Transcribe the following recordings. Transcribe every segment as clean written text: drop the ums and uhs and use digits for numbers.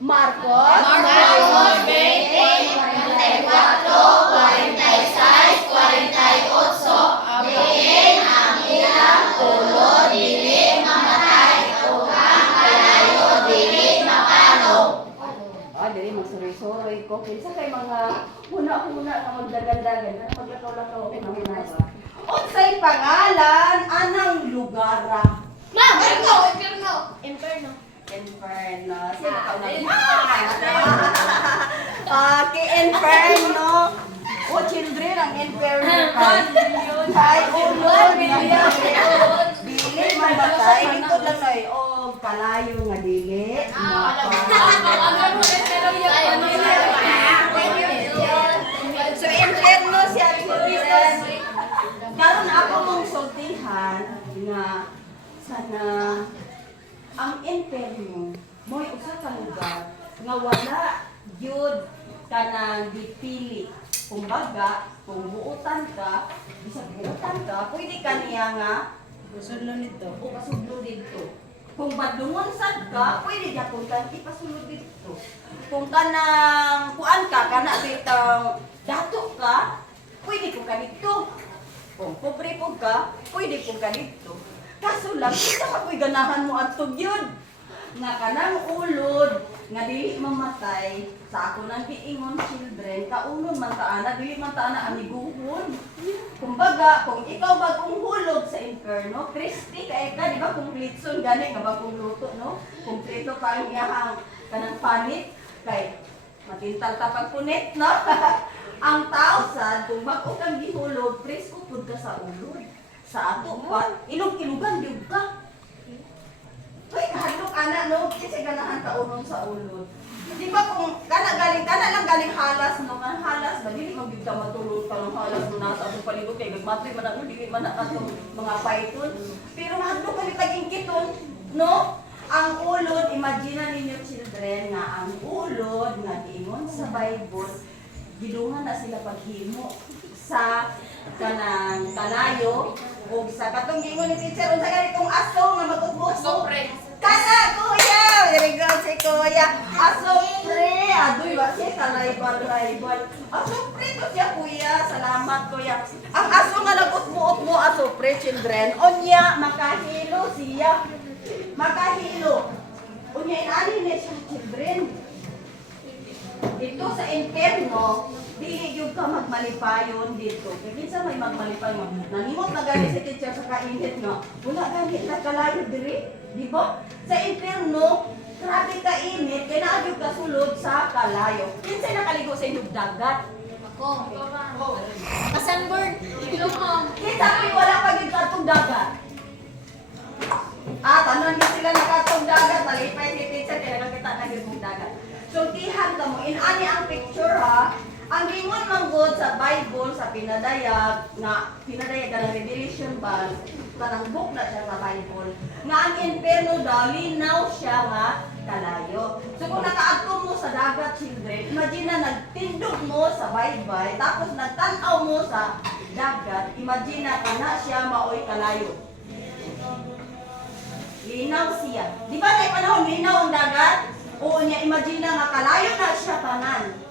Marcos, Marcos 20, 44, 46, 48, abutin ang ilang ulo, dili mamatay, o ang kalayo, dili mapano. dili magsuroy-suroy ko. Kinsa kay mga huna-huna na magdagan-dagan. Ano maglakaw-lakaw ako ng hunasa. Unsay pangalan anang lugar? Ma'am, Inferno. Inferno. Inferno. Sino ka na? Okay, Inferno. O, children, ang Inferno kay ulod niya. Dili mamatay. Lingkod lang na o kalayo nga dili. So, Inferno siya, children. Karon ako mong sultihan nga sana ang Inferno mo'y usa ka lugar nga wala gyud kanang gipili. Kumbaga, kung buutan ka, bisag buutan ka, pwede ka niya nga Sulo nito. o pasudlo dito. Kung badungon sad ka, pwede niya kung kan ipasulod dito. Kung kanang kuan ka, kana bitang dato ka, pwede ko ka dito. Kung pobre po ka, pwede po ka dito. Kaso lang, isa ako'y ganahan mo at tugyod. Nga kanang ulod, nga dili mamatay, sa ako nang giingon children, kaulod man taana, dili man taana amiguhon. Kumbaga, kung ikaw bagong hulog sa inferno, crispy kay ka, di ba, kumplitson gani nga bagong luto, no? Kumplito pa ang iyahang kanang panit, kay matintal ta pagpunit, no? Ang tao sad, kung bago kang gihulog, presko pud ka sa ulod. Sa ato pa, ilog-ilugan gyud ka. Uy, kahadlok ana no, kasi ganahan taonon sa ulod. Di ba kung kana lang galing halas no, kan halas ba dili man gyud ka matulog ka ng halas mo nasa atong palibot kay gagmatoy man ano dili man atong mga python. Pero mahadlok ka taging kiton, no? Ang ulod, imagine ninyo children nga ang ulod nga giingon sa Bible, gidungan na sila paghimo sa kanang kalayo o sa katong gingon ni teacher unsa ganitong aso nga mag-usbos kana kuya very good si kuya aso pre adoy ba siya kalaybal aso pre to siya kuya salamat kuya ang aso nga nag-usbos mo aso pre children onya makahilo siya makahilo unya inani ni siya children dito sa inferno dili gyud ka magmalipayon dito. Kaya kinsa may magmalipayon. Nanimot na gani si teacher sa kainit nga. Wala gani na kalayo diri, di ba? Sa inferno, grabe ka init, kaya naagyo ka sulod sa kalayo. Kinsay nakaligo sa inyong dagat? Ako. Kasanburn. Kinsa ko'y wala pa gyud katong dagat? Tanan na sila nakatong dagat, talipay si teacher kaya nakita na gyud mong dagat. Sultihan ka mo, inani ang picture ha. Ang gingon manggod sa Bible sa pinadayag na pinadayag ng Revelation ba kanang book na siya sa Bible nga ang inferno daw linaw siya nga kalayo. So kung nakaadto mo sa dagat children, imagine na nagtindog mo sa baybay tapos nagtan-aw mo sa dagat, imagine na kana siya maoy kalayo. Linaw siya. Di ba na panahon linaw ang dagat? Oo niya, imagine na nga kalayo na siya tanan.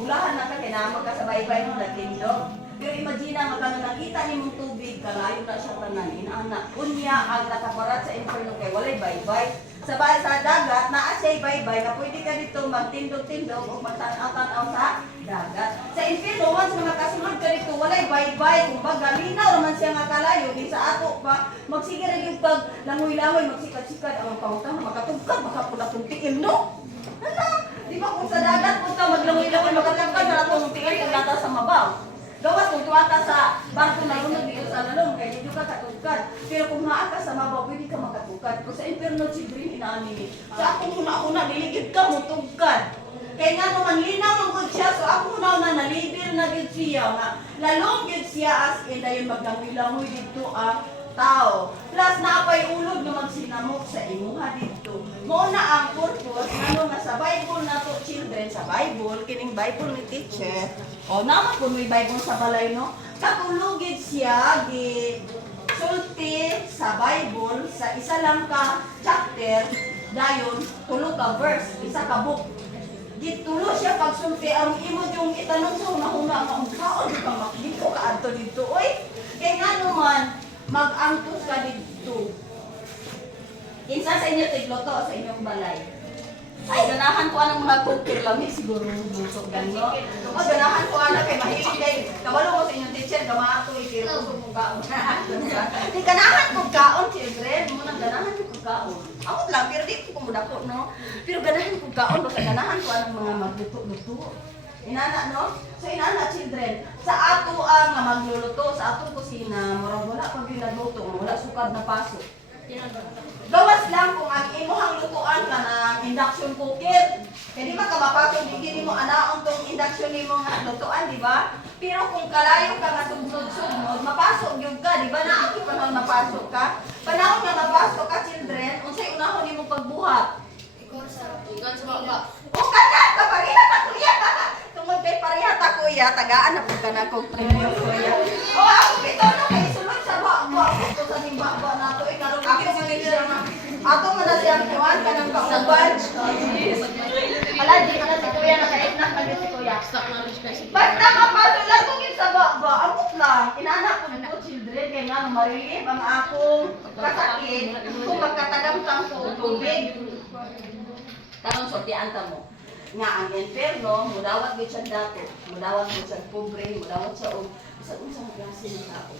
Bulahan na ka, kinamag ka sa baybay mo, nagtindog. Pero imagine na, magkano nakita ni mong tubig, kalayo na siya tanan, inaanak. Unya, ang nakaparat sa inferno kay walay baybay. Sa dagat, naa siya'y baybay, na pwede ka dito magtindog-tindog o magtanaw-tanaw sa dagat. Sa inferno, once na makasunod ka dito, walay baybay. Kung baga, linaw naman siya nga kalayo, di sa ato pa, magsigir yung pag langoy-langoy, magsikad-sikad, ang pangutang, makatugkad, makapula kong tiil, no? Hala! Di ba kung sa dagat po ka maglangoy-langoy, magkatagkad na itong tingin kung data sa mabaw. Gawas kung tuwata sa barko na lunod dito sa lalong, kaya dito ka katugkad. Pero kung maa ka sa mabaw, pwede ka makatugkad. Kung sa inferno, children, inaani. Sa akong huna-huna, liligid ka mo, tugkad. Kaya nga naman, linaw ng good siya, so ako na nalibir na good siya. Nga, lalong good siya as in, dahil maglangoy-langoy dito tao. Plus, naapay ulog na magsinamok sa imuha dito. Muna ang purpose, nga sa Bible na to, children, sa Bible, kining Bible ni teacher, naman kung may Bible sa balay, no? Katulugid siya, sulti sa Bible, sa isa lang ka chapter, dayon tulo ka verse, isa ka book. Gitulo siya pagsulti ang imo yung itanong sa una-una nga kaon ka makito ka adto dito oy. Kay ngano man mag-angtos ka dito. Kinsa sa inyo tigluto sa inyong balay? Ay, ganahan ko anong mga cooker lami siguro busog gano. O ganahan ko ana kay mahilig kay kabalo mo sa inyong teacher gamato itiro ko mong kaon. Di ganahan ko kaon children, mo nang ganahan ko kaon. Ako lang pero di ko mudako no. Pero ganahan ko kaon basta ganahan ko anong mga magluto-luto. Inana no? So inana children, sa ato ang magluluto sa atong kusina, murag wala pag ginagluto, wala sukad na pasok. Gawas lang kung ang imuhang lutuan ka ng induction cooker. Kaya di ba ka mapasok, hindi mo anaon tong induction ni mo nga lutuan, di ba? Pero kung kalayo ka nga sugnod-sugnod, mapasok yung ka, di ba? Naaki panahon mapasok ka. Panahon nga mapasok ka, children, unsay unahon ni mo pagbuhat? Ikan sa baba. O kana, kaparihat ako ya. Tungod kay parihat ako ya, tagaan na po ka na kong premium ko ya. O ako bito no, kay sulod sa baba. Ito sa nimba-ba na to, karon ako sa siya nga. Ato mo na siyang kuhan ka ng kauban. Ala, di ka na si kuya, nakaignak na si kuya. Basta mapasok lang kung sa baba, amot lang. Inaanak ko na children, kaya nga marilip ang akong kasakit kung magkatagamtang ko tubig. Tarong sortian ta mo. Nga ang inferno, mudawat gid siya dato, mudawat gid siya pobre, mudawat siya og sa klase ng tao.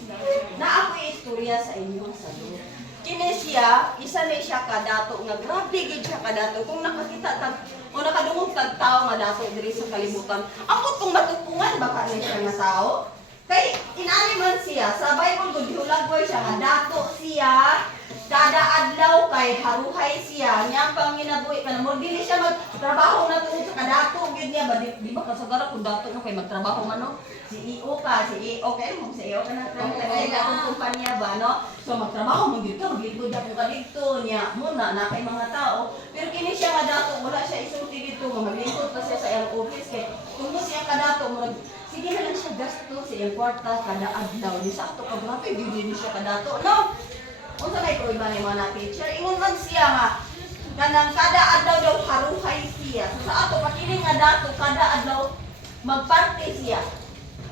Na ako istorya sa inyo sa Lord. Kini siya, isa na siya kadato nga grabe gid siya kadato kung nakakita tag o nakadungog tag tao nga dato diri sa kalibutan. Amot kung matupungan baka ni siya nga tao. Kay inani man siya sa Bible gud hulagway siya nga dato siya. Kada adlaw kay haruhay siya, niya pang ginabuhi ka na mo dili siya magtrabaho na tungod sa kadato gyud niya ba di ba kasagara kung dato no kay magtrabaho man no. Si EO ka, si EO kay mo si EO ka na tagay ka kumpanya ba no. So magtrabaho mo gyud ka, maglingkod ako ka dito niya muna na kay mga tao. Pero kini siya nga dato wala siya isulti dito, maglingkod pa siya sa iyang office kay tungod siya kadato mo sige na lang siya gasto sa iyang kwarta kada adlaw ni sakto ka grabe gyud ni siya kadato no. Unsa may ko iba ni mga teacher, ingon man siya nga kanang kada adlaw daw haruhay siya. So, sa ato pakiling nga dato kada adlaw magparte siya.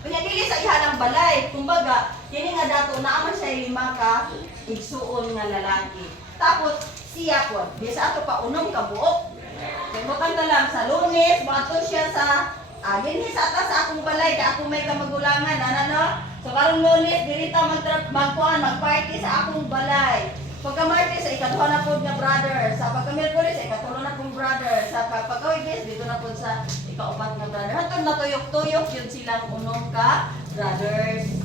Kunya dili sa iha ng balay, kumbaga kini nga dato naa man siya 5 ka igsuon nga lalaki. Tapos siya po, di sa ato pa unom ka buok. Kay ta lang sa Lunes, moadto siya sa dinhi sa atas sa akong balay kay ako may kamagulangan no. So karong Lunes dirita magparty sa akong balay. Pagka Martes sa ikaduha na pod nga brother, sa pagka Miyerkules sa ikatulo na kong brother, sa pagka Huwebes dito na pod sa ikaupat nga brother. Hantod natuyok-tuyok yun silang unom ka brothers.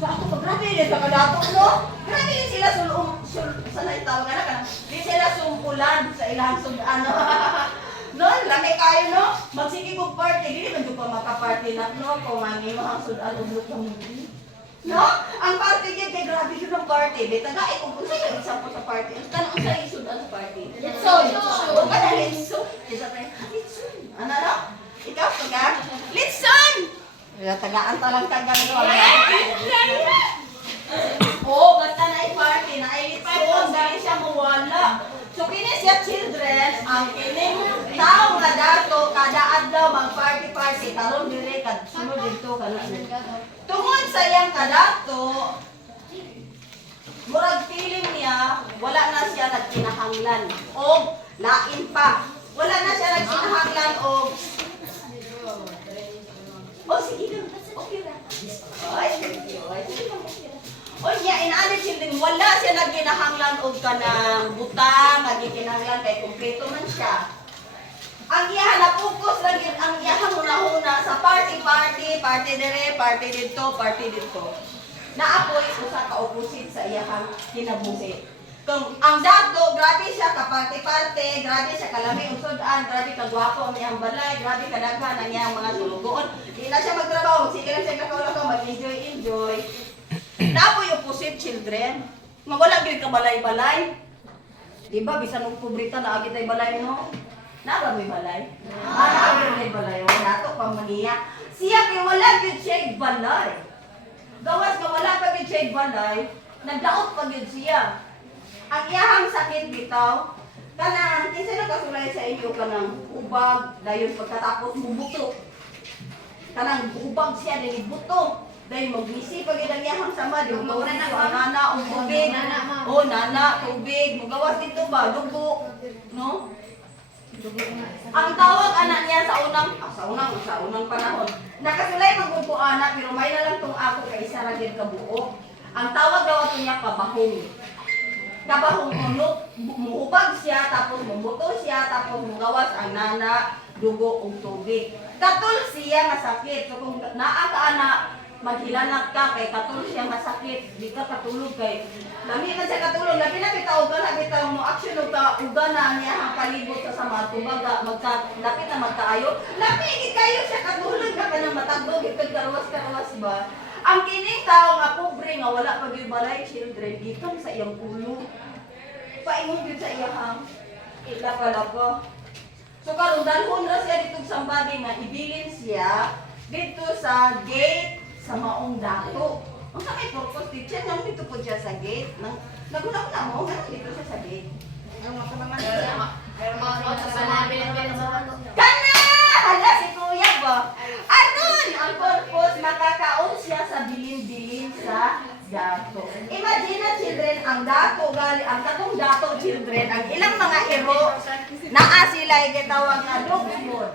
So ako pa grabe din sa kadato no. Grabe din sila sa tawag na kanang di sila sumpulan sa ilang ano. No, lami kayo no. Magsige kog party, dili man jud pa maka-party na no kung ang imong sudan ublok ka mo. No? Ang party gyud kay grabe jud ang party. Di taga kung unsa yung example sa party. Ang tanong unsa yung sudan sa party? Litson. O kada litson. Isa pa. Litson. Ano no? Ikaw taga Litson. Ya tagaan ta lang taga no. Oh, basta na party na litson, dali siya mawala. So kini siya children, ang kining tao nga dato kada adlaw mag-party karon dire kad sunod dito karon. Tungod sa iyang kadato, murag feeling niya wala na siya nagkinahanglan o lain pa. Wala na siya nagkinahanglan o sige lang, okay ra. Ay, sige lang. O niya, inaanit children, wala siya nagkinahanglan o kanang butang, nagkinahanglan kay kumpleto man siya. Ang iya na-focus lang yun, ang iya huna-huna sa party dire, party dito. Naapoy usa ka opposite sa iyang kinabuhi. Kung ang dato, grabe siya ka-party, grabe siya kalami usodan, grabe kagwapo ang iyang balay, grabe kadaghan ang iyang mga sulugoon. Di na siya magtrabaho, sige lang siya kakawala mag-enjoy. Napo yung opposite children. Nga wala gyud ka balay-balay. Di ba bisan og pobreta na agit ay balay no? Naba may balay. Naba may balay. Nato pa maniya. Siya kay wala gyud siya balay. Gawas nga wala pa gyud siya balay, nagdaot pa gyud siya. Ang iyahang sakit bitaw Kanang kinsa na kasulay sa inyo kanang ubag dayon pagkatapos mubuto. Kanang ubag siya dili buto. Dayon magbisi pag ilang sama di mo nana o tubig. O nana tubig mugawas dito ba dugo, no? Ang tawag anak niya sa unang panahon. Nakasulay magbubo anak pero may na lang tong ako kay isa ra gyud ka buo. Ang tawag daw ato niya kabahong. Kabahong unok, muubag siya tapos mumuto siya tapos mugawas ang nana, dugo ug tubig. Katul siya nga sakit. So kung naa ka anak maghilanat ka kay katul siya nga sakit, di ka katulog kay lami man siya katulog, labi na bitaw ka na bitaw mo action og ka uga na niya ang palibot sa sama tubaga magka lapit na magkaayo. Labi gid kayo siya katulog ka kanang matagdog ikad karwas ba. Ang kining tao nga pobre nga wala pa gyud balay children gikan sa iyang ulo. Paingon gyud sa iyang ilaka-laka. So karon dalhon ra siya dito sa sambagi nga ibilin siya dito sa gate sa maong dato. Ang sa may purpose teacher nang dito po siya sa gate. Naguna-una mo nga dito siya sa gate. Ang mga naman siya. Pero mga nota sa mga binibili sa mga. Kana! Hala si Kuya ba? Anon! Ang purpose, makakaon siya sa bilin-bilin sa dato. Imagine na children, ang dato gali, ang katong dato children, ang ilang mga iro, naa sila gitawag nga dog food.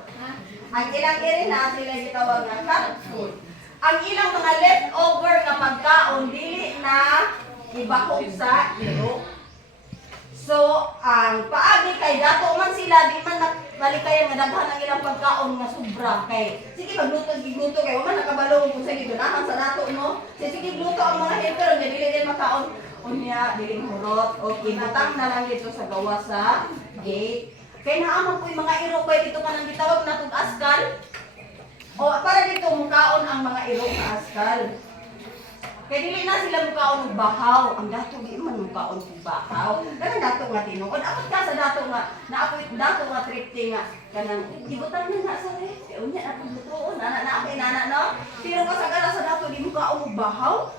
Ang ilang iri naa sila gitawag nga cat food. Ang ilang mga leftover nga pagkaon, dili na ibahog sa iro. So, ang paagi kay dato man sila, di man balikayan nga daghan ang ilang pagkaon nga sobra kay sige magluto kay man nakabalo kung sa gitunahan sa dato no. Sige gluto ang mga helper nga dili din makaon unya dili hurot o ibutang na lang dito sa gawa sa gate. Kay naamang ko'y mga iro kay dito kanang gitawag natong askal. O para dito mukaon ang mga iro nga askal. Kaya dili na sila mukaon og bahaw. Ang dato di man mukaon og bahaw. Kanang dato nga tinuod. Abot ka sa dato nga naapoy dato nga tripting nga kanang ibutan na sa ref. Unya na pud lutoon ana kay nana no. Pero kasagala sa dato di mukaon og bahaw.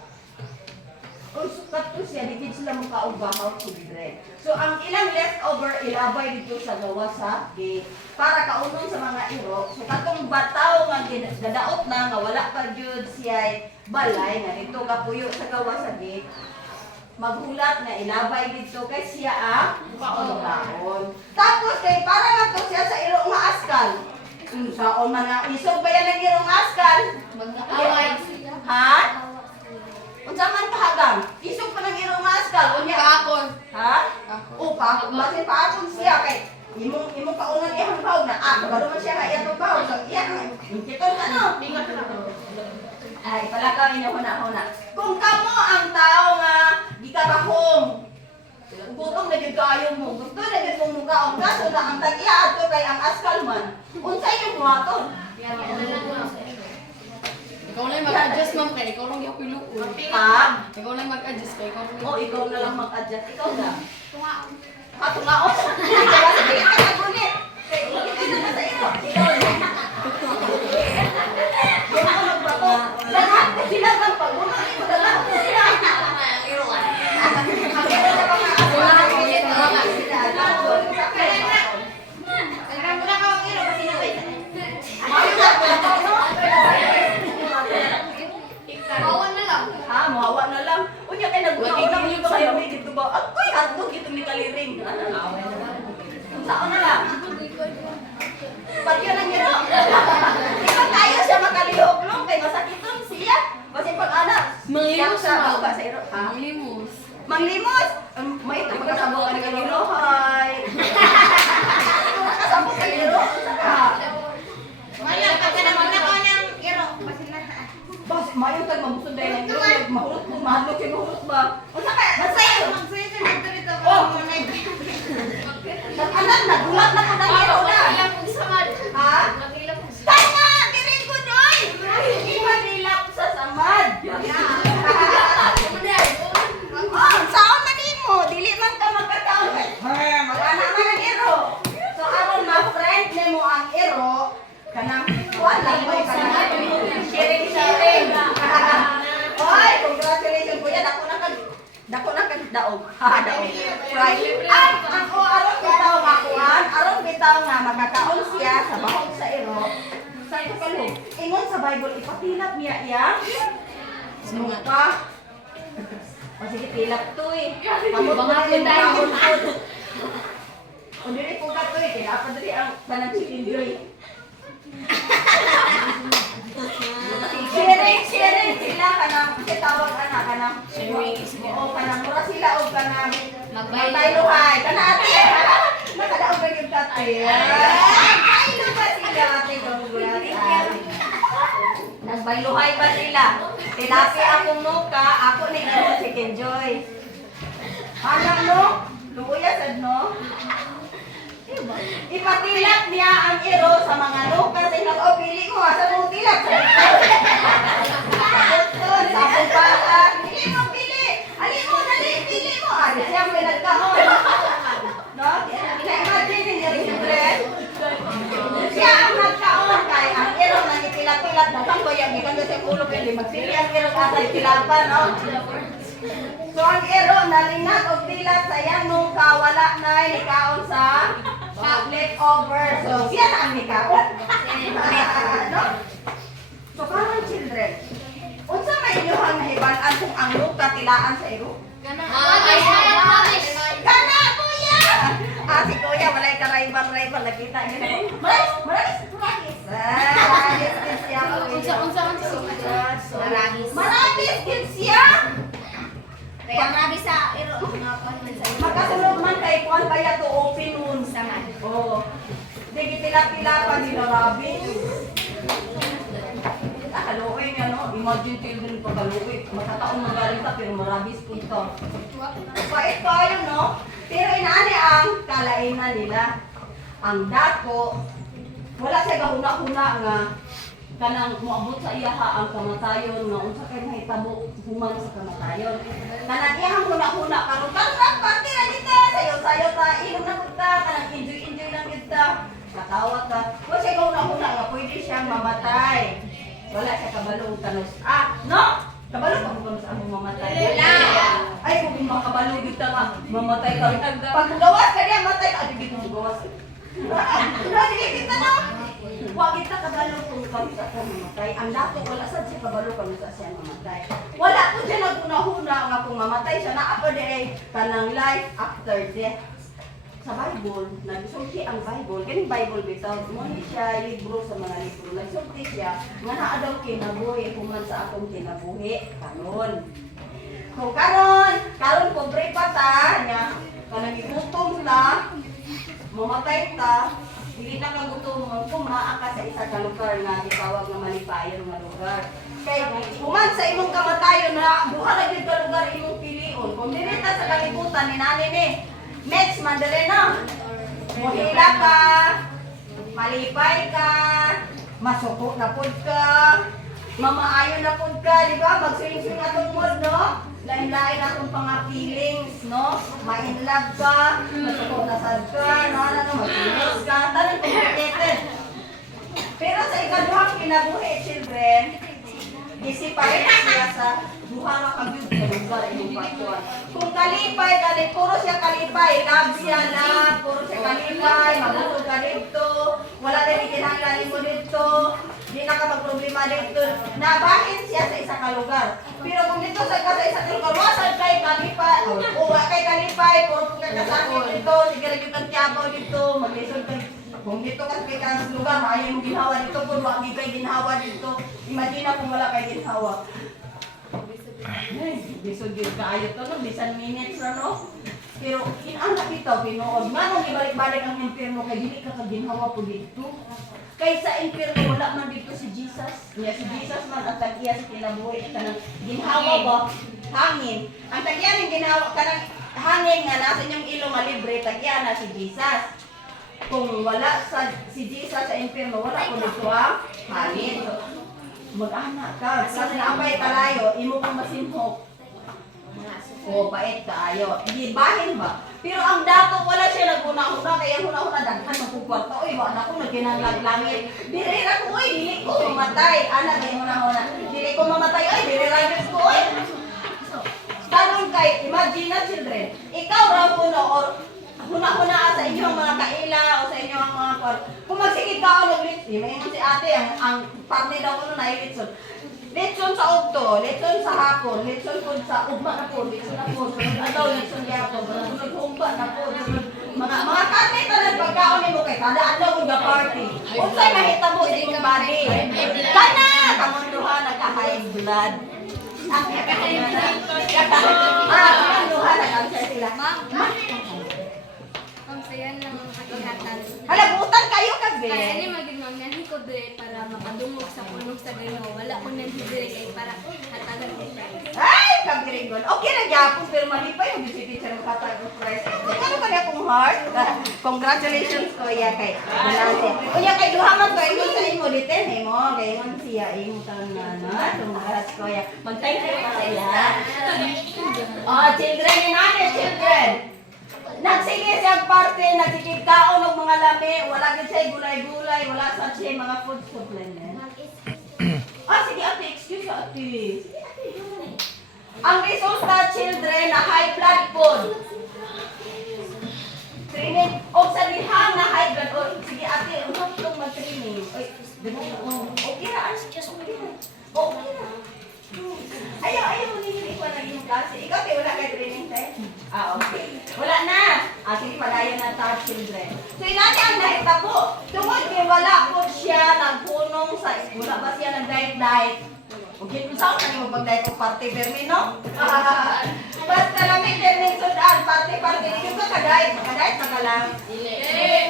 Kung sukat to siya, di sila mukaog bahaw children. So, ang ilang leftover, ilabay dito sa gawa sa gate. Para kaunon sa mga iro. So, katong bataw nga gadaot na, nga wala pa jud siya balay, nga dito kapuyo sa gawa sa gate. Maghulat na ilabay dito kay siya ang baon. Tapos, kay para nga to siya sa iro nga askal. Saon man nga, isog ba yan ang irong askal? Mag-away. Ha? Unsa man kahagang? Isog pa ng irong askal unya Kaakon. ha? O pa, basin pa akon siya kay imong kaunan ihang baw na baro man siya kay atong baw so iya kita ka no. Bingat na. Ay palakaw inyo huna. Kung kamo ang tao nga gikabahong gutom na gid kayo mo. Gusto na gid mong mukaon kaso na ang tag-iya ato kay ang askal man. Unsa imong buhaton? Ikaw lang mag-adjust ma'am kay ikaw lang yung piluon. Ha? Ikaw lang mag-adjust kay ikaw lang. O ikaw na lang mag-adjust ikaw na. Katungaon. Kaya sige ka nagunit. Kay ikaw na sa iyo. Ikaw na. Yung ako nagbato. Lahat na sinagang pag-una. Ikaw na lang. Ang ito na pa nga. Bawan na lang. Ha, mahawa na lang. Unya kay naguna-una dito sa iyo dito ba? Ako'y hotdog ito ni kaliring. Saan na lang? Pagyo ng giro. Ikaw tayo siya makalihog-long kay masakiton siya. Kasi pag anak, Manglimos sa ma'am. ba sa iro. Ha? Manglimos. Manglimos. May ito kasabot ka ni Kaliro. Hi. Kasabot ka ni Kaliro. Saka. Maya, pagka naman ako ng iro. Bas, mayo tag mabusod dahil ng Kaliro. Mahulot mo, mahulot siya mahulot ba? O saka, masayo. Oh. Nag-anak, nagulat na ko ng Kaliro na. Ha? Tama! Kirin ko doy! Hindi manilap sa samad. Oh, saan man mo? Dili man ka magkataon. Mag-anak man ang iro. So, aron ma-friend mo ang iro, kanang kuwan lang mo, kanang sharing. Oy, congratulations kuya. Dako na kag daog. Ha, daog. Right. Ang aron ko tawag bitaw nga makakaon siya sa bahog sa iro. Sa ito kalog. Ingon sa Bible ipatilap niya yang nuka. O sige tilap to eh. Kamot Baka na yung tayo. kaon po. O dili po ka to eh. Kaya dili ang tanang chicken joy. Sharing sila kanang kasi tawag ana kanang Sharing is good. oo kanang mura sila og kanang Magbaylo. magbayluhay kanati nakadaog ba yung kati baylo ba sila ate congrats nagbayluhay ba sila tilapi akong nuka ako ni chicken joy hanang no luya sad no ipatilap niya ang iro sa mga nuka sa inang pili ko sa mong tilap Sabon pala. Pili mo, pili. Ali mo, dali. Pili mo. Ali siya mo nagkaon. No? Na-imagine niyo rin siyempre. Siya ang nagkaon kay ang iro na itilat-tilat mo. Saan ko yung ikan sa ulo pili. Magsili ang iro asal tilapan, no? So ang iro nalingat o tilat sa iyang nung kawala na nikaon sa leftover. So siya na ang nikaon. No? So parang children, unsa may inyong nahibalan kung ang nuka tilaan sa iro? Kana kuya! Si kuya walay ka rayban nakita niyo. Marais. Din siya. Marabis din siya. Makasulog man kay kuan baya to open wound sa man. Oo. Digi tilap-tilapan ni Rabis. Kaluoy nga no, imagine children pa kaluoy. Matataon man galing ta pero marabis po ito. Pait tayo no, pero inaani ang kalainan nila. Ang dako, wala siya gahuna-huna nga kanang moabot sa iyaha ang kamatayon nga unsa kay mahitabo human sa kamatayon. Kanang iyang huna-huna karon karon party ra dito sayo-sayo ta inom na pud ta kanang enjoy lang kita. Katawa ta. Wala siya gahuna-huna nga pwede siyang mamatay. Wala siya kabalong tanos. No? Kabalo pa kung sa among mamatay. Wala. Ay, kung makabalo kita nga, mamatay ka. Pag gawas ka niya, matay ka. Hindi ko gawas. Hindi kita na. Huwag kita kabalo kung kami sa akong mamatay. Ang dato, wala sa siya kabalo kami sa siya mamatay. Wala po siya naguna-huna nga kung mamatay siya na ako de kanang life after death. Sa Bible, nagsulti ang Bible. Ganing Bible bitaw, mo siya libro sa mga libro. Nagsulti siya nga naa daw kinabuhi human sa akong kinabuhi karon. Kung karon pobre pa ta nya kanang igutom ta, mamatay ta, dili na kang gutom kung maa ka sa isa ka lugar nga gitawag nga malipayon nga lugar. Kay human sa imong kamatayon na buha ra gyud ka lugar imong pilion. Kung dili ta sa kalibutan ni nani ni next, mandali na. Muhila ka, malipay ka, masuko na pud ka, mamaayon na pud ka, di ba? Mag-swing-swing atong mood, no? Lain-lain atong mga feelings, no? Ma-in-love ka, masuko na sad ka, mag-feelings ka, tanong complicated. Pero sa ikaduhang kinabuhi, children, isipahin siya sa duha nga kagyud sa lugar imong patuan. Kung kalipay, puro siya kalipay, love siya na, puro siya kalipay, mabutog ka dito, wala rin ikinahanglan mo dito, di na ka magproblema dito, nabahin siya sa isa ka lugar. Pero kung dito sa isa ka lugar, wasad kay kalipay, uwa kay kalipay, puro ka kasakit dito, sige rin yung kantyabaw dito, maglisod ka. Kung dito ka sa lugar, maayon yung ginhawa dito, kung wala kay ginhawa dito, imagine kung wala kay ginhawa. Bisod yun kaayo to, no? Bisan minutes na, no? Pero, inanak ito, pinood. Manong ibalik-balik ang impirno, kay dili ka kaginhawa po dito. Kay sa impirno, wala man dito si Jesus. Yeah, si Jesus man, ang tag-iya sa kinabuhi. Kanang ginhawa ba? Hangin. Ang tag-iya ng ginhawa, kanang hangin nga, nasa inyong ilong nga libre, tag-iya na si Jesus. Kung wala si Jesus sa impirno, wala po dito ang hangin. Mag-anak ka. Kasi naapay talayo, imo kong masinhok. O, bait kaayo. Gibahin ba? Pero ang dato, wala siya naguna-una. Kaya huna-huna, daghan ng kukwarta. Uy, wala ko nagkinanglangit. Dirira ko, uy, dili ko mamatay. Anak, kaya huna-huna. Dili ko mamatay, uy, dirira ko, uy. Tanong kay, imagine na children, ikaw raw puno, or huna-huna sa inyong mga kaila, o sa inyong kung magsigit ka og litson, may si ate ang partner daw ko na litson. Litson sa ugto, litson sa hapon, litson pud sa ugma na po, litson na po. Adaw litson gyapon, sunod humba na po. Mga karne tanan pagkaon nimo kay kada adlaw ug party. Unsay mahitabo sa imong body? Kana kamunduha nagka-high blood. Ang nagka-high blood. Kamunduha nagka-cancer sila. Ang saya ng hakihatan. Hala butan kayo kasi. Kaya ani magiging nanhi ko dire para makadungog sa punog sa Ginoo. Wala ko nanhi dire kay para hatagan ko prize. Ay, kagringon. Okay na gyapon pero malipay yung teacher mo katag og prize. Ano ka niya kung heart? Congratulations kuya kay Nancy. Kuya kay duha man ko ingon sa imo diten mo kay ingon siya imo taon na na. Congrats kuya. Mag-thank you ka siya. Oh, children and honor children. Nagsige siyang parte, nagsikigkaon ng mga lami, wala gid siya gulay-gulay, wala sa siya mga food supplement. Sige ate, excuse ate. Sige ate, yun. Ang resulta children na high blood food. Training, o sa dihang na high blood, o sige ate, unang itong mag-training. Okay na, just okay na. Okay na. Ayaw mo nila ikaw na yung klase. Ikaw kayo wala kayo training tayo? Okay. Wala na. Sige, palayo na ta children. So, inani ang nahitabo. Tungod kay wala po siya nagpunong sa, wala ba siya nag-diet-diet? Okay, kung saan ka mo pag-diet o party permi, no? Basta lamig permi sudan, party-party. Yung ka ka-diet, maka-diet na ka lang.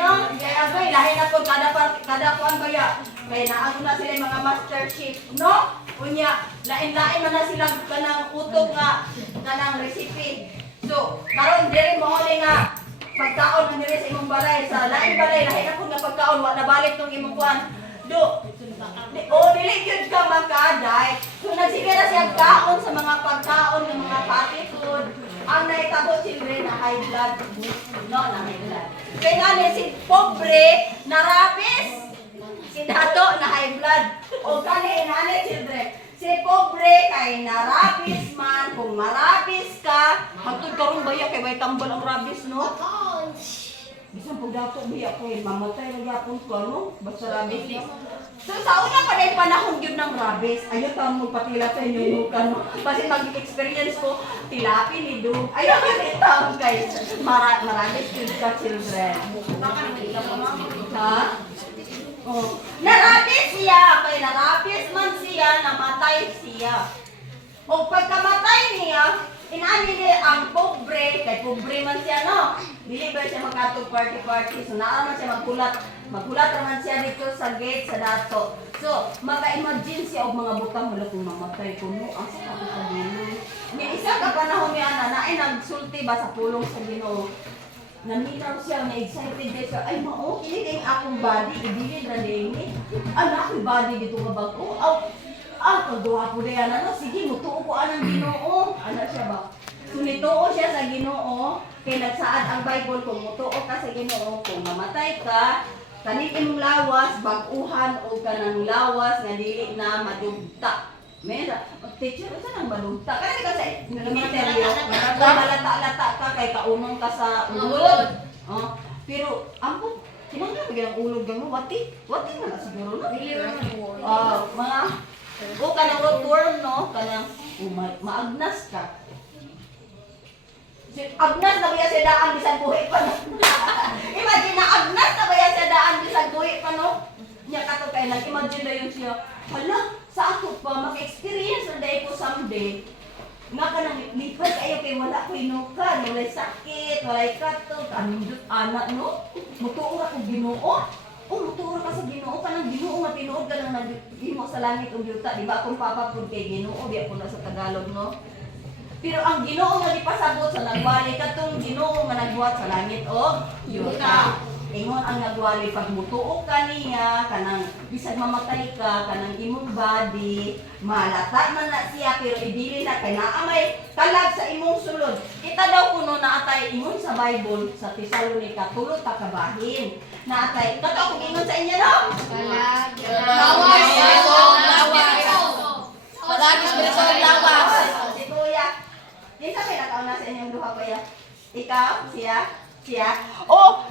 No? Kaya agoy, lahi na po kada kuan baya. Kaya naano na sila yung mga master chef, no? Unya, lain-lain man na sila kanang utog nga kanang recipe. So, karon diri mo huli nga pagkaon man diri sa imong balay sa lain balay lahi na pud nga pagkaon wa na balik tong imong kuan. Dili gyud ka maka-diet. So nagsige na siya kaon sa mga pagkaon ng mga fatty food. Ang naitabo children na high blood. No, na high blood. Kaya nga si pobre na rapis. Si dato na high blood. O kani nani children. Si pobre kay narabis man. Kung marabis ka, hangtod karong baya kay may tambal ang rabis, no? Bisan pag dato biya ko mamatay na gyapon ko ano? Basta rabis. So sa una pa dahil panahon yun ng rabis, ayaw taon mo patila sa inyo ka, no? Kasi mag-experience ko, tilapi ni Dug. Ayaw ka din taon guys. Marabis yun ka children. Ha? Oh. Narabis siya, kay narabis man siya, namatay siya. O pagkamatay niya, inani niya ang pobre, kay pobre man siya, no? Dili ba siya magkatog party-party, so naaraman siya magkulat. Magkulat naman siya dito sa gate, sa dato. So, maka-imagine siya og mga butang wala kung mamatay ko, no? Asa ka ko sa Ginoo. May isa ka panahon niya na naay nagsulti ba sa pulong sa Ginoo. Naminaw siya, na-excited din siya, ay mao, kini kay akong body, ibili na din ni. Anak, yung body dito nga ba ko? Kagduha po na yan, ano, sige, mutuo ko anang Ginoo. Ano siya ba? So, nituo siya sa Ginoo, kaya nagsaad ang Bible, kung mutuo ka sa Ginoo, kung mamatay ka, kanin imong lawas, baguhan o kanang lawas, nga dili na madugta. Mera, teacher, saan ang madugta? Kasi kasi, nag-interview, malata-lata ka, kay kaunong ka sa ulod. Pero, ampo, kinanglan bigyan ang ulod mo, wati na na siguro, no? Mga, kanang rootworm, no? Kanang, maagnas ka. Agnas na ba siya daan bisan buhi pa, no? Imagine na agnas na ba siya daan bisan buhi pa, no? Niya ka to kaya nag-imagine na yun siya, hala, sa ako pa, mag-experience na dahil ko someday, nga ka nang lipat kayo kay wala ko inukan, walay sakit, walay kato, kanindot anak, no? Mutuo ra ko Ginoo. Mutuo ra ka sa Ginoo, kanang Ginoo matinuod ka nang nag-imo sa langit ug yuta, di ba? Kung papapud kay Ginoo, di ako na sa Tagalog, no? Pero ang Ginoo nga dipasabot sa nagwali katong Ginoo nga nagbuhat sa langit og yuta. Ingon ang nagwali pag mutuo ka niya, kanang bisag mamatay ka, kanang imong body, malata man na siya pero idili na kay naa may kalag sa imong sulod. Kita daw kuno na atay ingon sa Bible sa Tesalonica 3 ka bahin. Na atay kato kung ingon sa inyo no? Palagi spiritual lawas. Si Kuya. Di sa may nakauna sa inyong duha kuya. Ikaw, siya.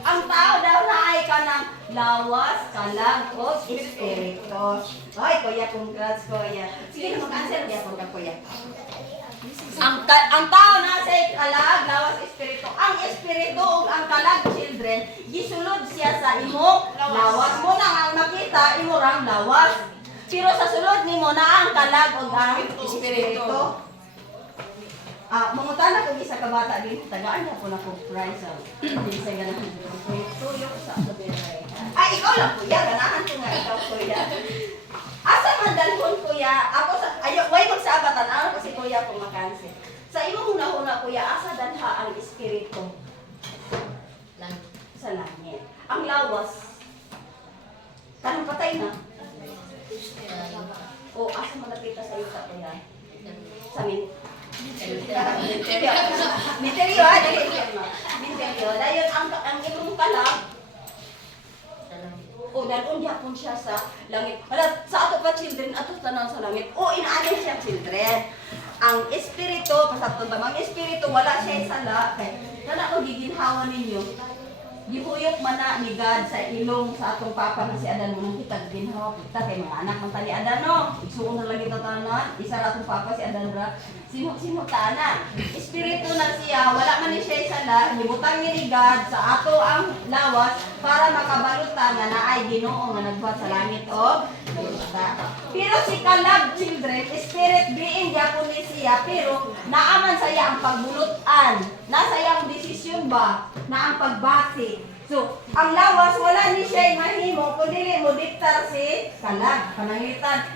Ang tao daw na ay kanang lawas, kalag, o espiritu. Ay, kuya, congrats, kuya. Sige na, mag-answer niya po ka, kuya. Ang tao na sa kalag, lawas, espiritu. Ang espiritu o ang kalag, children, gisulod siya sa imong lawas. Mo na ang makita, imo rang lawas. Pero sa sulod nimo na ang kalag o ang espiritu. Mangutan na kung isa ka bata din, tagaan niya po na po prize. Hindi siya ganahan. Tuyok sa sabiray. Ay, ikaw lang kuya, ganahan ko nga ikaw kuya. Asa man dalhon kuya, ako sa, way magsabatan, ako si kuya kung makansin. Sa imong huna-huna kuya, asa dalha ang espiritu? Sa langit. Ang lawas, kanang patay na. O, asa malapit sa iyo ka kuya? Sa Misteryo, dali. Misteryo. Dayon ang imong kalag. O dalon gyapon siya sa langit. Wala sa ato pa children ato tanan sa langit. O inaani siya children. Ang espiritu, pasabton ba mang espiritu wala siya sala kay kana ko giginhawa ninyo. Gihuyok man na ni God sa ilong sa atong papa nga si Adan mo kita ginhawa kita kay mga anak man tani Adan no. Igsuon na lagi tanan. Isa ra atong papa si Adan ra. Sino tanan. Espiritu na siya, wala man ni siya sala, gibutang ni God sa ato ang lawas para makabalutan nga naay Ginoo nga nagbuhat sa langit o lupa. Pero si kalag children, spirit being gyapon ni siya pero naaman sa iya ang pagbulutan. Nasa iyang desisyon ba na ang pagbati. So, ang lawas wala ni siya mahimo kun dili mo diktar si kalag pananglitan.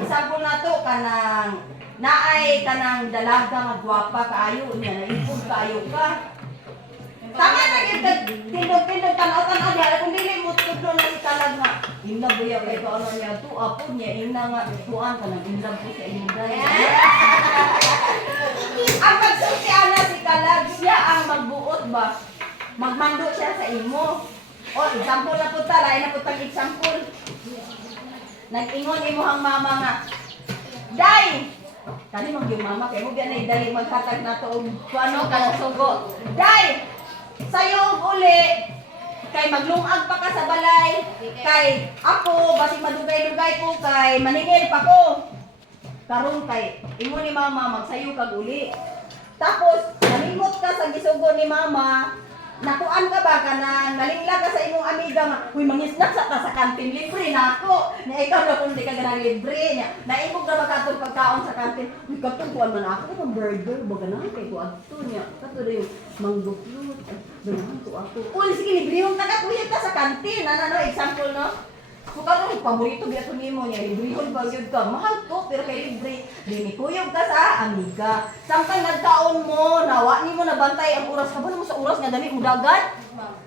Example na to kanang naay kanang dalaga nga gwapa kaayo niya naipod kaayo ka. Tama na gyud tindog tanaw-tanaw diha kun dili mo tudlo na si kalag nga inla buya kay ko ano niya tu apod niya inla nga tuan kanang inla po sa inday. Ang pagsulti ana si kalag siya ang magbuot ba? Magmando siya sa imo. O example na pud ta lain na pud tang example. Nag-ingon imo ang mama nga. Day, kani mag yung mama kay mo biya na dali magkatag na to og kuano kanang sugo. Day, sayo og uli kay maglungag pa ka sa balay. Kay ako basig madugay-dugay ko kay maningil pa ko. Karon kay imo ni mama magsayo kag uli. Tapos nalimot ka sa gisugo ni mama. Nakuan ka ba kanang nalinglag ka sa imong amiga nga uy mangisnak sa ta sa kantin libre na ako na ikaw na kung di ka ganang libre niya naimog na magkatong pagkaon sa kantin uy katong kuan man ako ng burger ba ganahan kay ko adto niya kato rin mango fruit ganahan ko ako uy sige librehon ta ka kuya ka sa kantin ano example no kung karon paborito biya to nimo niya librehon ba gyud ka mahal to pero kay libre dili kuyog ka sa amiga samtang nagkaon mo nawa nimo nabantay ang oras ka ba mo sa oras nga dali mo dagan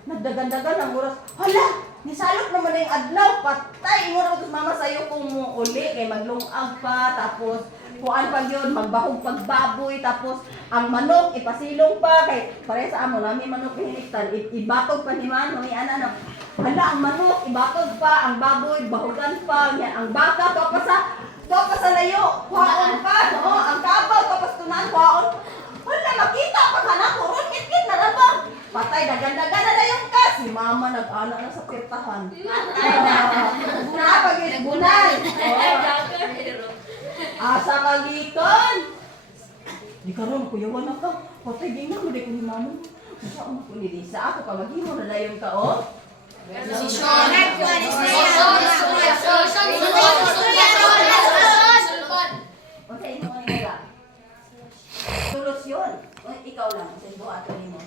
nagdagan-dagan ang oras hala nisalot naman na yung adlaw patay ingon ra mama sayo kung mo uli kay maglungag pa tapos kuan pa gyud magbahog pagbaboy tapos ang manok ipasilong pa kay pare sa amo nami manok hiniktan ibatog pa ni man ni ana hala ang manok ibatog pa ang baboy bahogan pa ang baka to pa sa layo kuhaon pa no ang kabaw tapos tunan kuhaon wala makita pa kana kuron itkit na ra ba patay dagan-dagan na dayon ka si mama nag-ana na sa pirtahan bunal asa kagikan di karon kuyawan na ka patay gina mo di ko ni mama sa mo ko ni sa ako pagahimo na dayon ka oh solusyon. Ikaw lang, sa ibo ato nimo.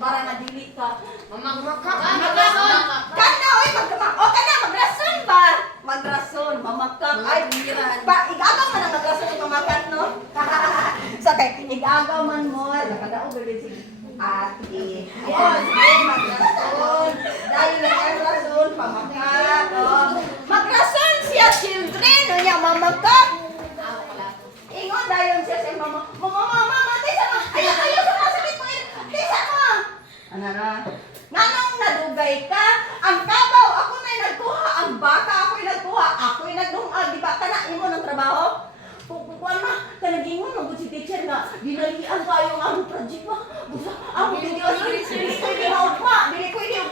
Para madili ka. Magrason. Kana oy magrason ba? Magrason, mamakak. Ay, igagaw man ang magrason mamakat no. So kay igagaw man mo, nakadaog gyud si ate. Yes, magrason. Dahil magrason pamakat. Magrason siya children, unya mamakak. Ingon dayon siya sa mama. Mama, tisa mo. Ayaw sa masakit mo. Tisa mo. Anara. Nganong nadugay ka? Ang kabaw, ako na nagkuha. Ang baka, ako'y nagkuha. Ako'y nagdungag. Di ba ka na imo ng trabaho? Kukuha na. Kanagingon mo si teacher nga. Dinalian kayo ang aming project ba? Ang hindi ko pwede pa. Dili pwede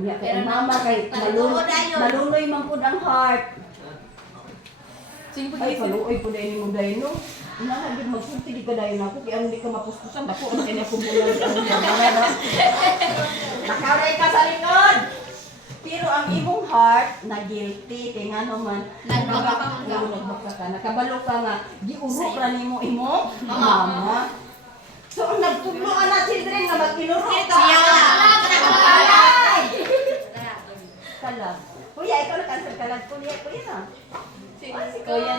Unya kay mama kay malunoy man pud ang heart. Ay, paluoy po dahil mo dahil no. Inahagid magsulti di ka dahil ako, kaya hindi ka mapuspusan. Ako, ano kaya akong bulan sa ano yan. Nakaray ka sa likod! Pero ang imong heart, na guilty, kaya nga naman, nagbaka ka, nakabalo ka nga, giuro ka ni mo imong mama. So, ang nagtugloan na children na mag-inuro ito. Kalag. Kuya, ikaw na-cancel kalag. Kuya na. Si Kuya,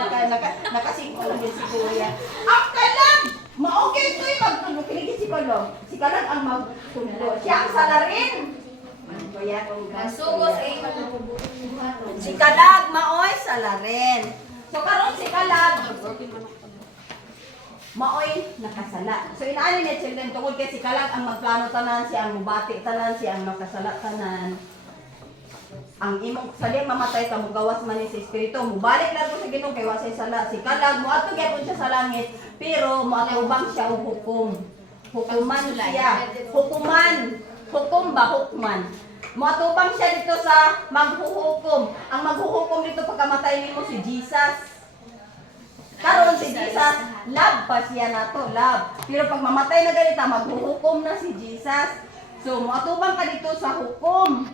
nakasingko lang yun si Kuya. Ang kalag! Ma-okay ito yung magtulog. Kiligit si Kalag. Si Kalag ang magtulog. Siya ang salarin. Kuya, Masugos eh. si Kalag, maoy, salarin. So, karon si Kalag, maoy, nakasala. So, inaani niya children, tungkol kay si Kalag ang magplano tanan, siya ang mubati tanan, siya ang nakasala tanan. Ang imong sadyang mamatay ka mugawas man ni sa espiritu, mubalik lang ko sa Ginoo kay wasay sala. Si Kalag moadto gyapon siya sa langit, pero moatubang siya og hukom. Hukuman siya. Hukom ba hukman? Moatubang siya dito sa maghuhukom. Ang maghuhukom dito pagkamatay nimo si Jesus. Karon si Jesus, love pa siya nato, love. Pero pag mamatay na ganita, maghuhukom na si Jesus. So moatubang ka dito sa hukom.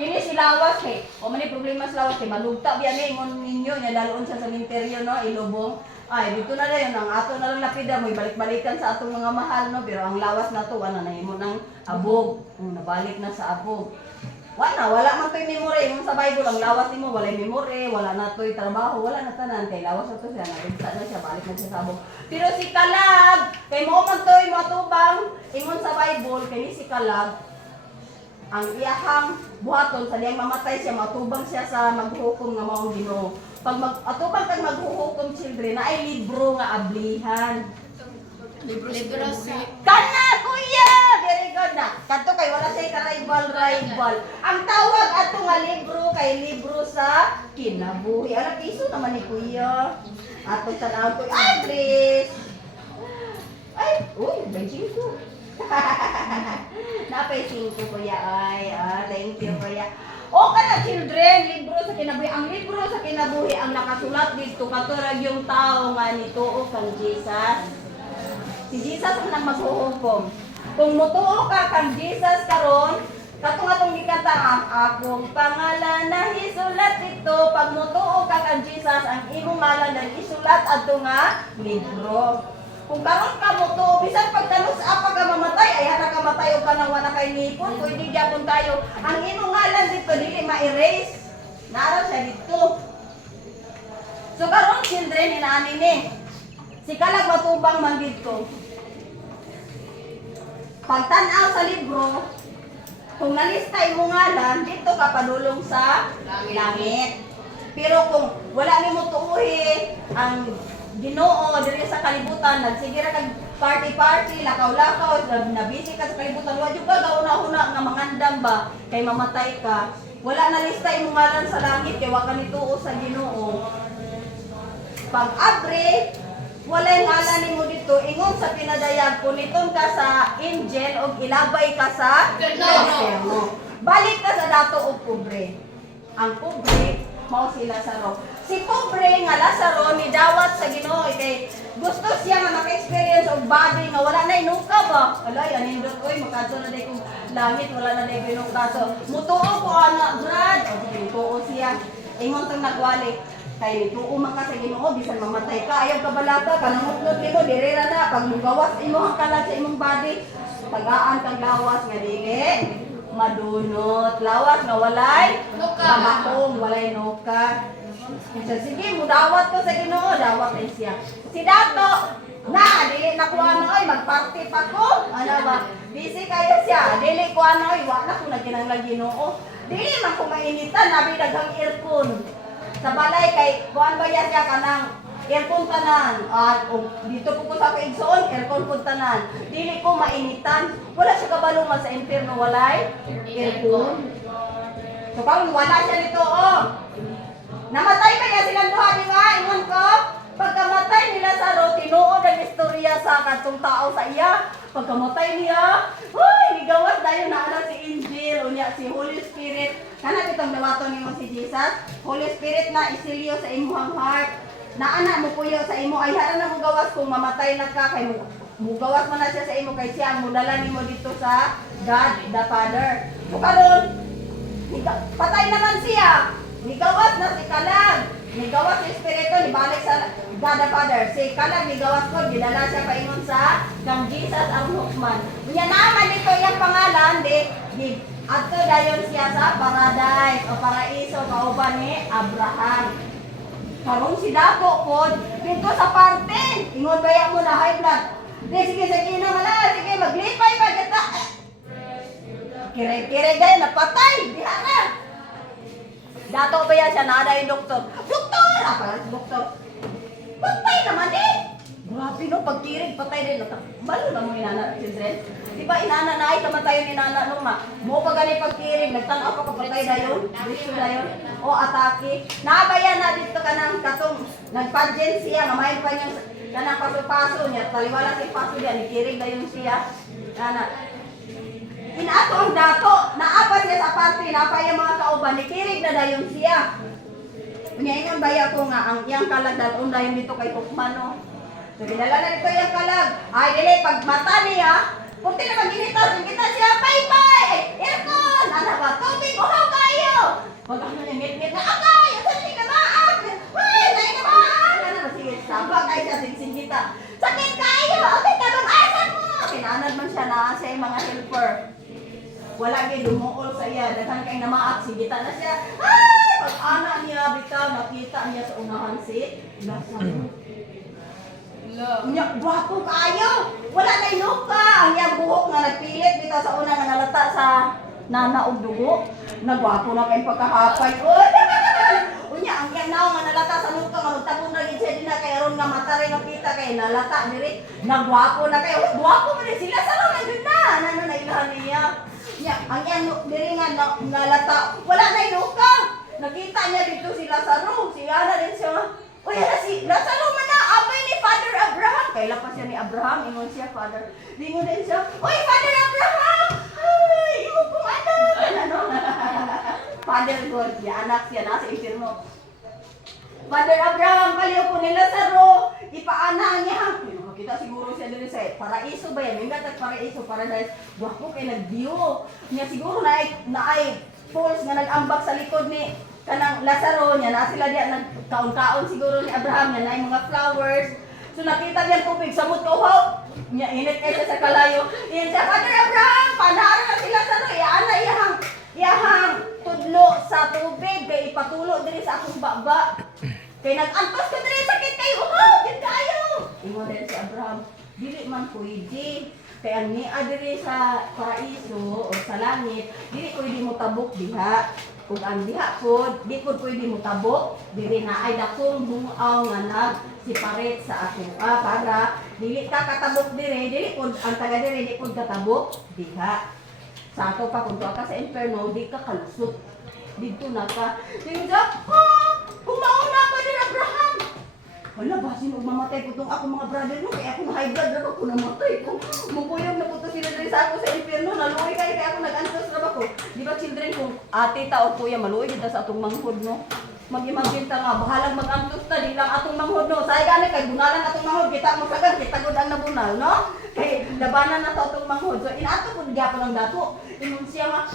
Kini si lawas kay, o man ni problema sa lawas kay malugta biya ni ingon ninyo nya daloon sa sementeryo no ilubong. Ay dito na dayon ang ato na lang lapida mo ibalik-balikan sa atong mga mahal no, pero ang lawas na to ana na imo nang abog. Nabalik na sa abog. Wala man toy memory ingon sa Bible ang lawas nimo walay memory, wala na toy trabaho, wala na tanan kay lawas na to siya nagigsa na siya balik na siya sa abog. Pero si Kalag kay mo man toy matubang ingon sa Bible kay ni si Kalag ang iyahang buhaton sa diyang mamatay siya, matubang siya sa maghukom nga maong Ginoo. Pag atubang kag maghukom children, na ay libro nga ablihan. Libro sa... Kana kuya, very good na. Kadto kay wala say rival. Ang tawag ato nga libro kay libro sa kinabuhi. Ala piso naman ni kuya. Ato sa naon ko address. Ay, uy, benching ko. Napay 5 kuya ay. Thank you kuya. O kana children, libro sa kinabuhi. Ang libro sa kinabuhi ang nakasulat dito katurag yung tao nga nituo kang Jesus. Si Jesus ang nang maghuhukom. Kung mutuo ka kang Jesus karon, katong atong gikanta ang akong pangalan na isulat dito. Pag mutuo ka kang Jesus, ang imong ngalan na isulat adto nga libro. Kung karon ka mo to, bisan pagtanong sa apa ka mamatay, ay hana ka matay o panawa na kay nipon, pwede gyapon tayo. Ang imong ngalan dito dili ma-erase. Naara siya dito. So karon children inaani ni. Si Kalag matubang man dito. Pagtan-aw sa libro, kung nalista imong ngalan, dito ka padulong sa langit. Pero kung wala nimo tuuhi ang Ginoo diri sa kalibutan, nagsigira kag party, lakaw-lakaw, nabisi ka sa kalibutan, wa jud ka gauna-una nga mangandam ba kay mamatay ka. Wala na lista imong ngalan sa langit kay wa ka nituo sa Ginoo. Pag abre, walay ngalan nimo dito, ingon sa pinadayag kuniton ka sa angel o ilabay ka sa infierno. Balik ka sa dato og pobre. Ang pobre mao si Lazaro. Si pobre nga Lazaro ni dawat sa Ginoo kay gusto siya nga maka-experience og body nga wala na inuka ba. Alay anindot oy makadto na day kung langit wala na day inuka. So mutuo ko ana Brad. Okay, tuo siya. Ingon tong nagwali kay tuo man ka sa Ginoo bisan mamatay ka ayaw ka balaka kanunod nimo dirira na pag mugawas imo ang kalat sa imong body. Tagaan kang lawas nga dili madunot, lawas nga walay kamakong, walay noka. So, sige, mudawat ko sa Ginoo, dawat ay siya. Si Dato, dili na ko ano, magparty pa ko. Ano ba? Busy kayo siya, dili ko ano, wala ko na ginanglag Ginoo. Dili man ko mainitan, nabi daghang aircon. Sa balay kay, kuan ba yan siya kanang aircon tanan. Dito po ko sa kaigsoon, aircon po tanan. Dili ko mainitan. Wala siya kabalungan sa impyerno, walay aircon. So karon wala siya dito, Namatay pa niya silang duha, di ba? Ingon ko, pagkamatay nila sa Lazaro, tinuod ang istorya sa katong tao sa iya. Pagkamatay niya, ligawas dayon na si Angel, unya si Holy Spirit. itong dawaton nimo si Jesus. Holy Spirit na isilyo sa imong heart. Naana mo puyo sa imo ay hara na mo gawas kung mamatay na ka kay mo gawas man na siya sa imo kay siya ang mudala nimo dito sa God the Father. So karon patay naman siya. Nigawas na si Kalag. Nigawas si Espiritu nibalik sa God the Father. Si Kalag nigawas ko gidala siya paingon sa kang Jesus ang hukman. Unya naman dito yung pangalan di ato dayon siya sa paradise o paraiso kauban ni Abraham. Karong si Dako po, dito sa parte. Ingon baya mo na high blood. Sige, na mala. Sige, maglipay pa kita. Kire-kire gaya, napatay. Diha na. Dato baya siya, naada yung doktor. Doktor! Apa, doktor. Patay naman eh. Grabe no, pagkirig, patay rin. Balo na mo inana, children. Diba inana na ay kamatayon ni nana nung ma. Mo pa gani pagkirig, nagtanaw pa kapatay dayon. Dito dayon. O atake. Nabayan na dito ka ng katong nagpageant siya, ngamayin pa niyang kanang paso-paso niya. Taliwala si paso niya, nikirig dayon siya. Kana. Inato ang dato, naapa siya sa parte, naapa yung mga kauban, nikirig na dayon siya. Ngayon baya ko nga, ang iyang kalag dalon dayon dito kay Tukmano. So, dinala na dito yung kalag. Ay, dili, pag mata niya, kunti na mag-initas, kita siya, bye-bye! Aircon! Ano ba? Tubig, uhaw kayo! Pag ano niya, ngit-ngit na, akay! Ang sabi na maak! Ay, tayo na maak! Ano ba? Sige, sabag tayo sa singsing kita. Sakit kayo! Okay, kabang asan mo! Kinanad man siya na sa mga helper. Wala kayo dumuol sa iya. Daghang kay namaak, sigita na siya. Ay! Pag-ana niya, bitaw, nakita niya sa unahan si Lazaro. Nya, gwapo kayo. Wala na inuka. Ang iyang buhok nga nagpilit dito sa una nga nalata sa nana og dugo. Nagwapo na kayong pagkahapay. Unya, ang iyang naong nga nalata sa nuka nga magtabong na gid siya din na kay aron nga mata rin nakita kay nalata diri. Nagwapo na kayo. Gwapo man din sila sa na gud na. Ano na ilahan niya. Nya, ang iyang diri nga nalata. Wala na inuka. Nakita niya dito si Lazaro. Si Ana din siya. Uy, si Lazaro man na. Abay ni Father Abraham. Kailan pa siya ni Abraham, ingon siya, Father. Lingon din siya, uy, Father Abraham! Ay, imo kong anak! Ano? Father God, ya anak siya, nasa impirno. Father Abraham, kaliw ko ni Lazaro, ipaana niya. Kita siguro siya din sa paraiso ba yan? Mingat at paraiso, paradise. Wako kay nagdiyo. Niya siguro na ay falls nga nag-ambak sa likod ni kanang Lazaro niya na sila diya nagkaon-kaon siguro ni Abraham niya na yung mga flowers. So nakita niya tubig sa mutko niya init kay sa kalayo. Iyan siya, Father Abraham, panaro na si Lazaro. Iyaan na iyahang tudlo sa tubig kay ipatulo diri sa akong baba. Kay nag-antos ka diri sakit kayo. Gid kayo. Ingon din si Abraham, dili man pwede. Kay ang niya diri sa paraiso o sa langit, dili pwede mo tabok diha. Kung ang diha po, di po pwede mo tabok, diri na ay dakong bungaw nga nag-separate sa ako. Para dili ka katabok diri po, ang taga diri, di po katabok, diha. Sa ato pa, kung ka sa inferno, di ka kalusot. Dito na ka. Tingga, kung mauna pa din Abraham. Wala ba, sino mamatay po itong ako mga brother no? Kaya ako na high blood na ako namatay ko. Mupuyog na po ito sila dali sa ako sa inferno. Naluwi kayo kaya ako nag-antos na ako. Di ba children, kung ate tao kuya, maluwi kita sa atong manghod no? Mag-imagine ta nga, bahalang mag-antos ta, di lang atong manghod no? Say gani kay bunalan atong manghod, kita mo sagad, kita gud ang nabunal no? Kay labanan na to atong manghod. So inato po gyapon ang dato. Ingon siya nga,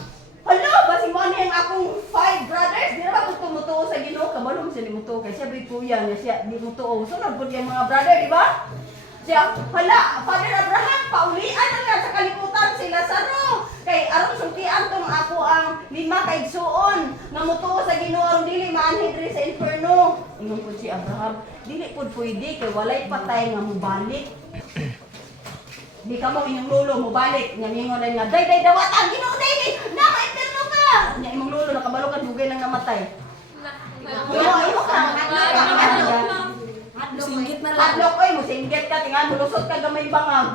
hala, basi mo ang akong 5 brothers. Di na ba kung tumutuo sa Ginoo? Kabalong siya ni mutuo. Kaya siya may kuya niya siya di mutuo. Sunod po yung mga brother, di ba? Siya, hala, Father Abraham, paulian na nga sa kalimutan si Lazaro. Kay aron sultian tong ako ang 5 kaigsuon nga mutuo sa Ginoo aron dili maanhid diri sa inferno. Ingon po si Abraham, dili pud pwede kay walay patay nga mobalik. Di ka mo inyong lolo mo balik. Nga mingon na nga, day dawatan, Ginoo day, naka-interno ka! Nga imong lolo, nakabalo ka, dugay lang namatay. Imo ka, Singgit na lang. hadlok, oy, musinggit ka, tingan, mulusot ka gamay bangag.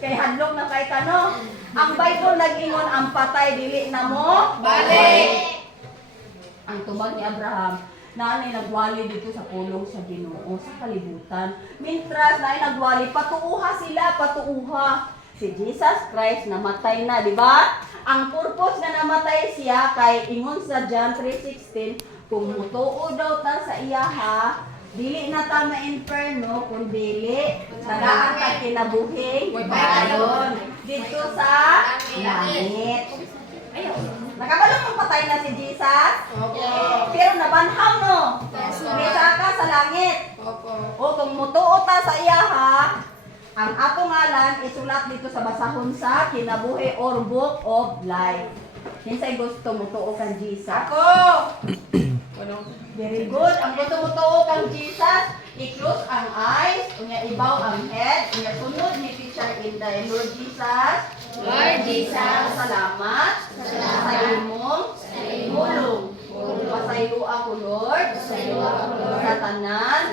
Kay hadlok na kay ka, no? Ang Bible nag-ingon, ang patay, dili na mo, balik! Ang tubag ni Abraham, nanay nagwali dito sa pulong sa Ginoo sa kalibutan. Mintras nanay nagwali, patuuha sila, patuuha. si Jesus Christ namatay na, di ba? Ang purpose nga namatay siya kay ingon sa John 3:16, kung mutuo daw ta sa iya ha, dili na ta ma-inferno, kung dili tagaan ta kinabuhi dayon dito sa langit. Nakabalong mong patay na si Jesus? Pero nabanhaw no? May saka sa langit. O kung mutuo ta sa iya ha, ang ato ngalan isulat dito sa basahon sa kinabuhi or book of life. Kinsay gusto mutuo kang Jesus? Ako! Very good. Ang gusto mutuo kang Jesus, i-close ang eyes, unya ibaw ang head, unya sunod ni Teacher Inday. Lord Jesus, Lord Jesus, salamat sa imong tulong. Pasayo ako, Lord, sa tanan,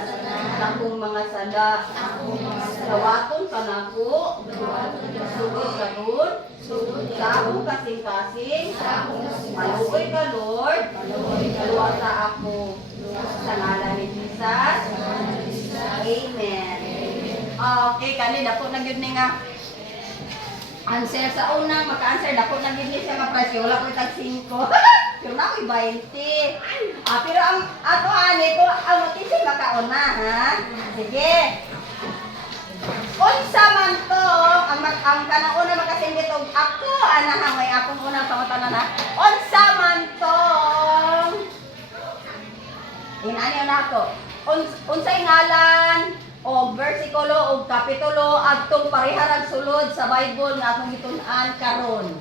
sa akong mga sala. Sawaton ka na ko, sugod ka Lord, sa akong kasing-kasing, maluoy ka, Lord, luwata ako. Sa ngalan ni Jesus, Amen. Okay, kanina po na yun nga answer sa unang maka-answer, dako na gid siya nga price, kaya wala ko tag 5. Pero na ko'y 20. Pero ang ato ani ko, ang makisig makauna, ha? Sige. Unsa man to, ang kanang una makasindi to, ako, anaha, may akong unang pangutanan na. Unsa man to, inani na ako. Unsay ngalan, o versikulo o kapitulo adtong pareharag sulod sa Bible nga atong gitun-an karon.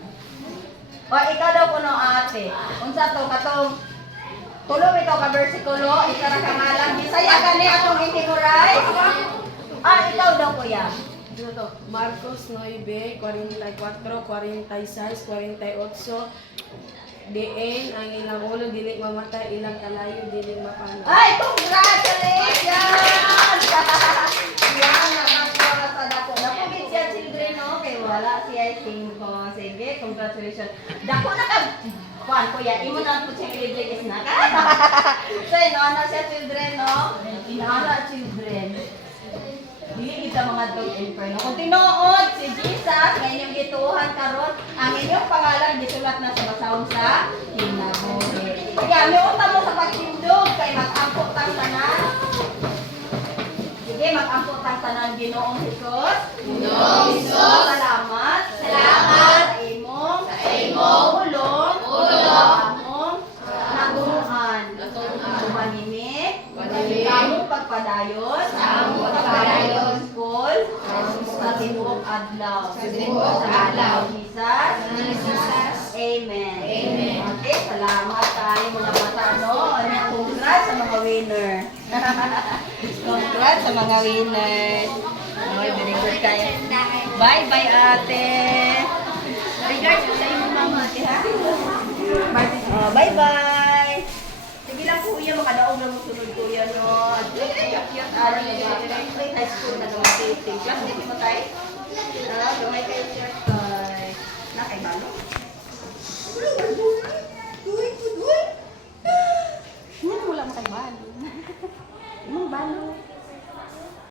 O ikaw daw kuno ate. Unsa to katong tulo ikaw ka versikulo, isa ra ka ngalan. Bisaya gani atong i-memorize. Ikaw daw kuya. Ano to? Marcos 9, 44, 46, 48. Diin ang ilang ulo dili mamatay, ilang kalayo dili mapano. Ay, congratulations! Yan, nakakura sa dako. Dako gid siya children, no? Kay wala siya 5. Sige, congratulations. Dako na ka. Kuan ko ya, imo na po siyang ilibig is na. So, inaana siya children, no? Inaana children. Dili kita mga dog inferno. Kung tinuod si Jesus nga inyong gituuhan karon, ang inyong pangalan gisulat na sa basahon sa kinabuhi. Kaya may utang mo sa pagtindog kay mag-ampot tang tanan. Sige, mag-ampot tang tanan Ginoong Hesus. Ginoong Hesus, salamat. Salamat sa imong ulong among natunguhan. Tumanimik, kamong pagpadayon, school, sa tibuok adlaw. Jesus. Amen. Okay, salamat tayo mga bata, no? Congrats sa mga winner. Congrats sa mga winners. Okay, very good kayo. Bye-bye, ate. Regards sa imong mama, ate, ha? Bye-bye. Sige lang kuya, makadaog lang mo sunod kuya, no? Cute, high school na naman dating. Class din mo tayo? Gamay kayo shirt tayo. Nakay balo?